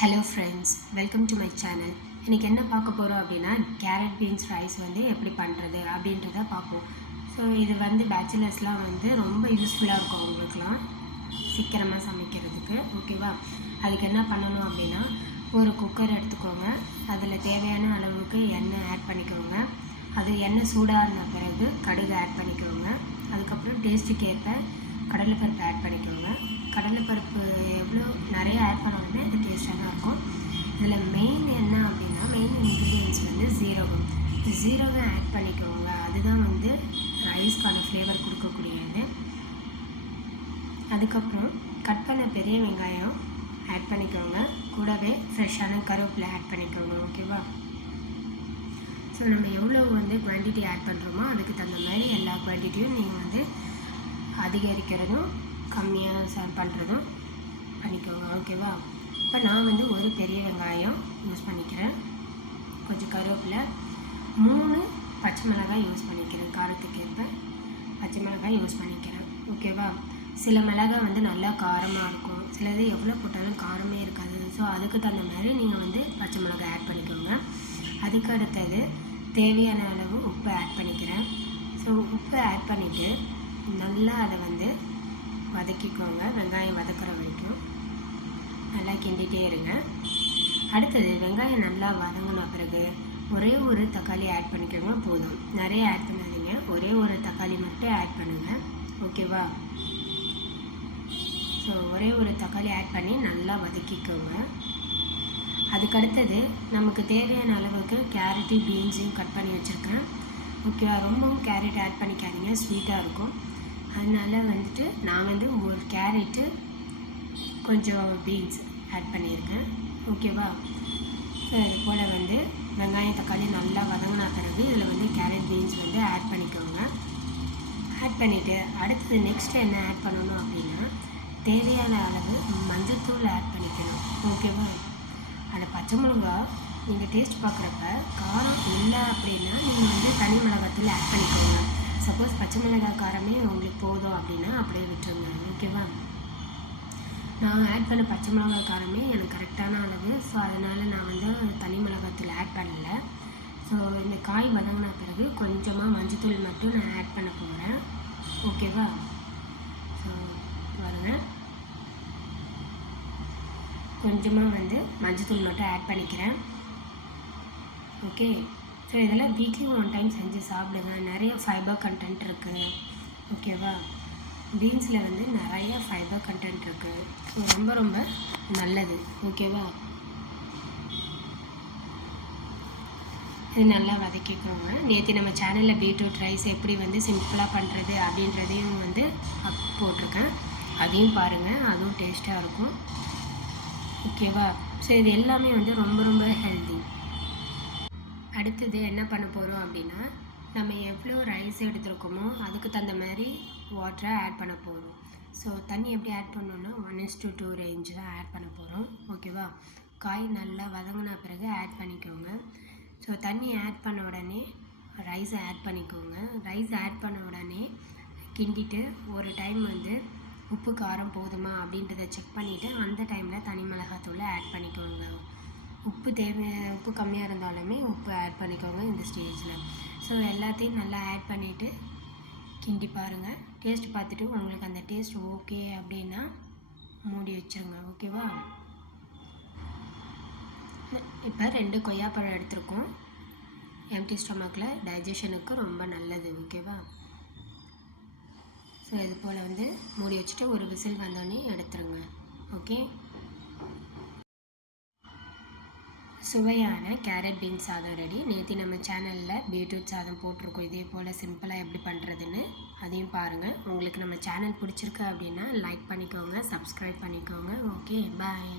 Hello friends, welcome to my channel. இன்றைக்கி என்ன பார்க்க போகிறோம் அப்படின்னா, கேரட் பீன்ஸ் ரைஸ் வந்து எப்படி பண்ணுறது அப்படின்றத பார்ப்போம். ஸோ இது வந்து பேச்சுலர்ஸ்லாம் வந்து ரொம்ப யூஸ்ஃபுல்லாக இருக்கும் அவங்களுக்குலாம் சீக்கிரமாக சமைக்கிறதுக்கு. ஓகேவா? அதுக்கு என்ன பண்ணணும் அப்படின்னா, ஒரு குக்கர் எடுத்துக்கோங்க. அதில் தேவையான அளவுக்கு எண்ணெய் ஆட் பண்ணிக்கோங்க. அது எண்ணெய் சூடான பிறகு கடுகு ஆட் பண்ணிக்கோங்க. அதுக்கப்புறம் டேஸ்ட்டுக்கு ஏற்ப கடலைப்பருப்பு ஆட் பண்ணிக்கோங்க. கடலைப்பருப்பு எவ்வளோ நிறைய ஆட் பண்ணாலுமே அது டேஸ்ட்டாக தான் இருக்கும். இதில் மெயின் என்ன அப்படின்னா, மெயின் இன்க்ரீடியன்ஸ் வந்து ஜீரகம். ஜீரகம் ஆட் பண்ணிக்கோங்க. அதுதான் வந்து ரைஸ்க்கான ஃப்ளேவர் கொடுக்கக்கூடியது. அதுக்கப்புறம் கட் பண்ண பெரிய வெங்காயம் ஆட் பண்ணிக்கோங்க. கூடவே ஃப்ரெஷ்ஷான கருவேப்பிலை ஆட் பண்ணிக்கோங்க. ஓகேவா? ஸோ நம்ம எவ்வளோ வந்து குவான்டிட்டி ஆட் பண்ணுறோமோ அதுக்கு தகுந்த மாதிரி எல்லா குவான்டிட்டியும் நீங்கள் வந்து அதிகரிக்கிறதும் கம்மியாக பண்ணுறதும் பண்ணிக்கோங்க. ஓகேவா? இப்போ நான் வந்து ஒரு பெரிய வெங்காயம் யூஸ் பண்ணிக்கிறேன். கொஞ்சம் கருவேப்பிலை, 3 பச்சை மிளகாய் யூஸ் பண்ணிக்கிறேன். காரத்துக்கு ஏற்ப பச்சை மிளகாய் யூஸ் பண்ணிக்கிறேன். ஓகேவா? சில மிளகாய் வந்து நல்லா காரமாக இருக்கும், சிலது எவ்வளோ போட்டாலும் காரமே இருக்காது. ஸோ அதுக்கு தகுந்த மாதிரி நீங்கள் வந்து பச்சை மிளகாய் ஆட் பண்ணிக்கோங்க. அதுக்கு அடுத்தது தேவையான அளவு உப்பு ஆட் பண்ணிக்கிறேன். ஸோ உப்பு ஆட் பண்ணிவிட்டு நல்லா அதை வந்து வதக்கிக்கோங்க. வெங்காயம் வதக்கிற வரைக்கும் நல்லா கிண்டிகிட்டே இருங்க. அடுத்தது வெங்காயம் நல்லா வதங்கின பிறகு ஒரே ஒரு தக்காளி ஆட் பண்ணிக்கோங்க. போதும், நிறைய ஆட் பண்ணாதீங்க. ஒரே ஒரு தக்காளி மட்டும் ஆட் பண்ணுங்கள். ஓகேவா? ஸோ ஒரே ஒரு தக்காளி ஆட் பண்ணி நல்லா வதக்கிக்கோங்க. அதுக்கடுத்தது நமக்கு தேவையான அளவுக்கு கேரட்டும் பீன்ஸையும் கட் பண்ணி வச்சுருக்கேன். ஓகேவா? ரொம்பவும் கேரட் ஆட் பண்ணிக்காதீங்க, ஸ்வீட்டாக இருக்கும். அதனால் வந்துட்டு நான் வந்து ஒரு கேரட்டு கொஞ்சம் பீன்ஸ் ஆட் பண்ணியிருக்கேன். ஓகேவா? ஸோ இது போல் வந்து வெங்காயம் தக்காளி நல்லா வதங்கின பிறகு இதில் வந்து கேரட் பீன்ஸ் வந்து ஆட் பண்ணிக்கோங்க. ஆட் பண்ணிவிட்டு அடுத்தது நெக்ஸ்ட்டு என்ன ஆட் பண்ணணும் அப்படின்னா, தேவையான அளவு மஞ்சள்தூள் ஆட் பண்ணிக்கணும். ஓகேவா? அந்த பச்சை மிளகா நீங்கள் டேஸ்ட் பார்க்குறப்ப காரம் இல்லை அப்படின்னா நீங்கள் வந்து தனி மிளகாத்தூள் ஆட் பண்ணிக்கோங்க. சப்போஸ் பச்சை மிளகாய் காரமே உங்களுக்கு போதும் அப்படின்னா அப்படியே விட்டுருங்க. ஓகேவா? நான் ஆட் பண்ண பச்சை மிளகாய் காரமே எனக்கு கரெக்டான அளவு. ஸோ அதனால் நான் வந்து தனி மிளகாத்தூள் ஆட் பண்ணலை. ஸோ இந்த காய் வதங்கின பிறகு கொஞ்சமாக மஞ்சத்தூள் மட்டும் நான் ஆட் பண்ண போகிறேன். ஓகேவா? ஸோ பாருங்கள், கொஞ்சமாக வந்து மஞ்சத்தூள் மட்டும் ஆட் பண்ணிக்கிறேன். ஓகே. ஸோ இதெல்லாம் வீக்லி 1 டைம் செஞ்சு சாப்பிடுங்க. நிறைய ஃபைபர் கண்டென்ட் இருக்குது. ஓகேவா? பீன்ஸில் வந்து நிறைய ஃபைபர் கண்டென்ட் இருக்குது. ஸோ ரொம்ப ரொம்ப நல்லது. ஓகேவா? இது நல்லா வதக்கிக்கோங்க. நேற்று நம்ம சேனலில் பீட்ரூட் ரைஸ் எப்படி வந்து சிம்பிளாக பண்ணுறது அப்படின்றதையும் வந்து போட்டிருக்கேன். அதையும் பாருங்கள், அதுவும் டேஸ்ட்டாக இருக்கும். ஓகேவா? ஸோ இது எல்லாமே வந்து ரொம்ப ரொம்ப ஹெல்தி. அடுத்தது என்ன பண்ண போகிறோம் அப்படின்னா, நம்ம எவ்வளோ ரைஸ் எடுத்துருக்கோமோ அதுக்கு தகுந்த மாதிரி வாட்டரை ஆட் பண்ண போகிறோம். ஸோ தண்ணி எப்படி ஆட் பண்ணோன்னா 1:2 ரேஞ்சு தான் ஆட் பண்ண போகிறோம். ஓகேவா? காய் நல்லா வதங்கின பிறகு ஆட் பண்ணிக்கோங்க. ஸோ தண்ணி ஆட் பண்ண உடனே ரைஸை ஆட் பண்ணிக்கோங்க. ரைஸ் ஆட் பண்ண உடனே கிண்டிட்டு ஒரு டைம் வந்து உப்பு காரம் போதுமா அப்படின்றத செக் பண்ணிவிட்டு அந்த டைமில் தனி மிளகாத்தூளை ஆட் பண்ணிக்கோங்க. உப்பு கம்மியாக இருந்தாலுமே உப்பு ஆட் பண்ணிக்கோங்க இந்த ஸ்டேஜில். ஸோ எல்லாத்தையும் நல்லா ஆட் பண்ணிவிட்டு கிண்டி பாருங்கள். டேஸ்ட் பார்த்துட்டு உங்களுக்கு அந்த டேஸ்ட் ஓகே அப்படின்னா மூடி வச்சுருங்க. ஓகேவா? இப்போ 2 கொய்யாப்பழம் எடுத்துருக்கோம். எம்டி ஸ்டொமக்கில் டைஜஷனுக்கு ரொம்ப நல்லது. ஓகேவா? ஸோ இது போல் வந்து மூடி வச்சுட்டு ஒரு விசில் வந்தோடனே எடுத்துருங்க. ஓகே. சுவையான கேரட் பீன்ஸ் சாதம் ரெடி. நேற்று நம்ம சேனலில் பீட்ரூட் சாதம் போட்டிருக்கோம். இதே போல் சிம்பிளாக எப்படி பண்ணுறதுன்னு அதையும் பாருங்கள். உங்களுக்கு நம்ம சேனல் பிடிச்சிருக்கு அப்படின்னா லைக் பண்ணிக்கோங்க, சப்ஸ்கிரைப் பண்ணிக்கோங்க. ஓகே, பாய்.